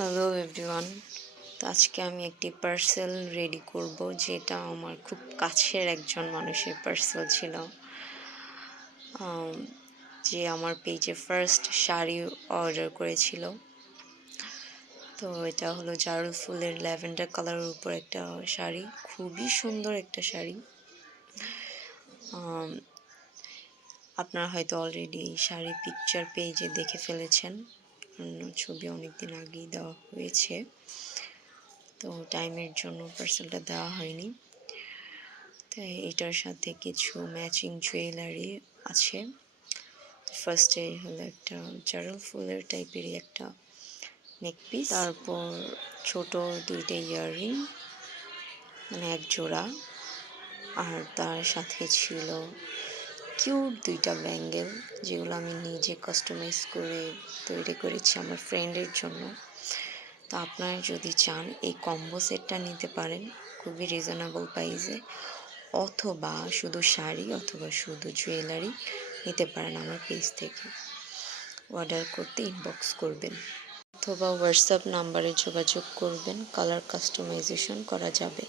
Hello everyone. তো আজকে আমি একটি পার্সেল রেডি করব, যেটা আমার খুব কাছের একজন মানুষের পার্সেল ছিল। যে আমার পেজে ফার্স্ট শাড়ি অর্ডার করেছিল। তো এটা হলো জারুল ফুলের ল্যাভেন্ডার কালারের উপর একটা শাড়ি, খুবই সুন্দর একটা শাড়ি। আপনারা হয়তো অলরেডি এই শাড়ি পিকচার পেজে দেখে ফেলেছেন, ছবি অনেকদিন আগেই দেওয়া হয়েছে, তো টাইমের জন্য পার্সেলটা দেওয়া হয়নি। তাই এটার সাথে কিছু ম্যাচিং জুয়েলারি আছে। ফার্স্টে হলো একটা জারুল ফুলের টাইপেরই একটা নেকপিস, তারপর ছোট দুইটা ইয়াররিং, মানে এক জোড়া, আর তার সাথে ছিল কিউট দুইটা ব্যাঙ্গেল, যেগুলো আমি নিজে কাস্টমাইজ করে তৈরি করেছি আমার ফ্রেন্ডের জন্য। তো আপনারা যদি চান এই কম্বো সেটটা নিতে পারেন খুবই রিজনেবল প্রাইসে, অথবা শুধু শাড়ি অথবা শুধু জুয়েলারি নিতে পারেন আমার পেজ থেকে। অর্ডার করতে ইনবক্স করবেন অথবা হোয়াটসঅ্যাপ নাম্বারে যোগাযোগ করবেন, কালার কাস্টমাইজেশন করা যাবে।